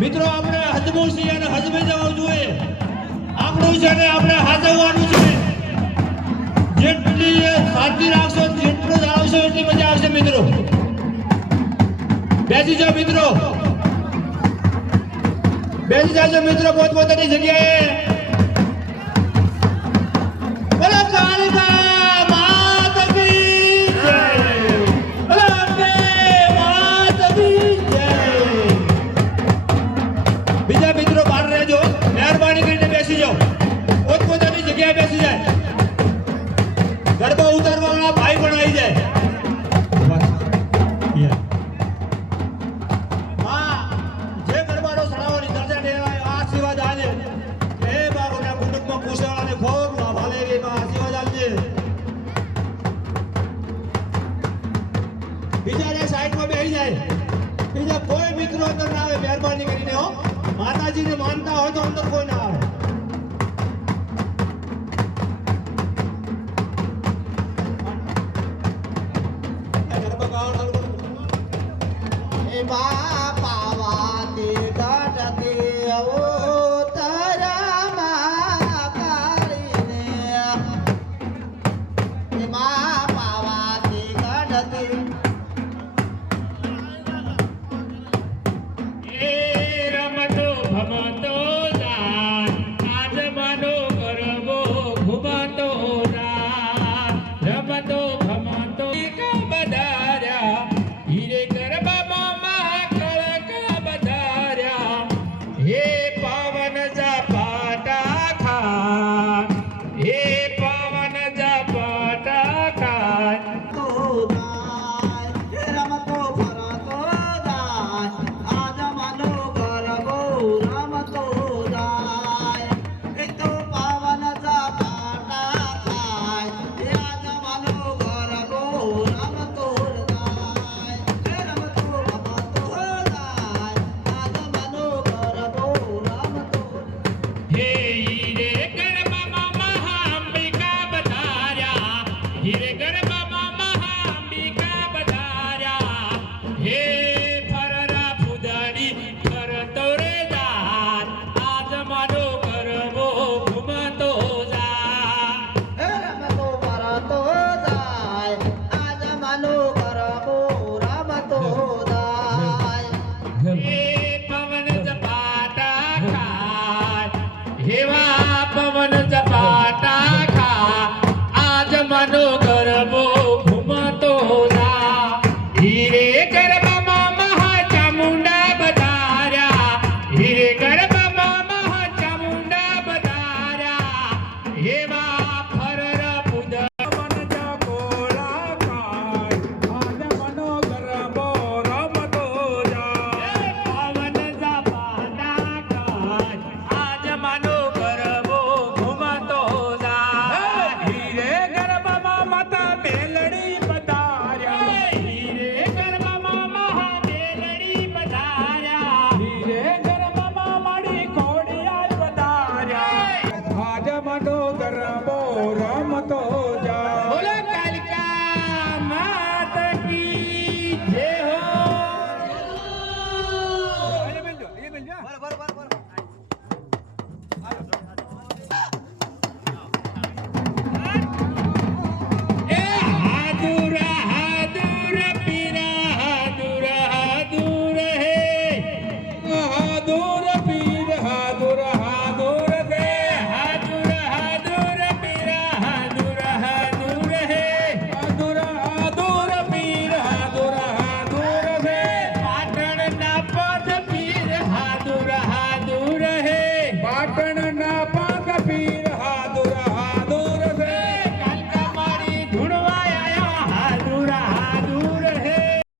મિત્રો આપણે હજમું છીએ અને હજમે જવું જોઈએ. આપણું છે ને આપણે હાજવવાનું છે. જેટલી શાંતિ રાખશો જેટલું જાળવશો એટલી મજા આવશે મિત્રો. બેસી જાઓ મિત્રો, બેસી જાજો મિત્રો પોતપોતાની જગ્યાએ. બોલો કાલિકા માત કી જય, બોલો અંબે માત કી જય. બીજા મિત્રો બહાર રહેજો, મહેરબાની કરીને બેસી જાઓ, પોતપોતાની જગ્યાએ બેસી જાય. ગરબા ઉતારવા વાળા ભાઈ પણ આવી જાય. બીજા સાઈડમાં બેસી જાય. બીજા કોઈ મિત્રો અંદર ના આવે મહેરબાની કરીને. હો માતાજીને માનતા હોય તો અંદર કોઈ ના આવે. રમતો ભમતો એક બધાર્યા હીરે ગરબામાં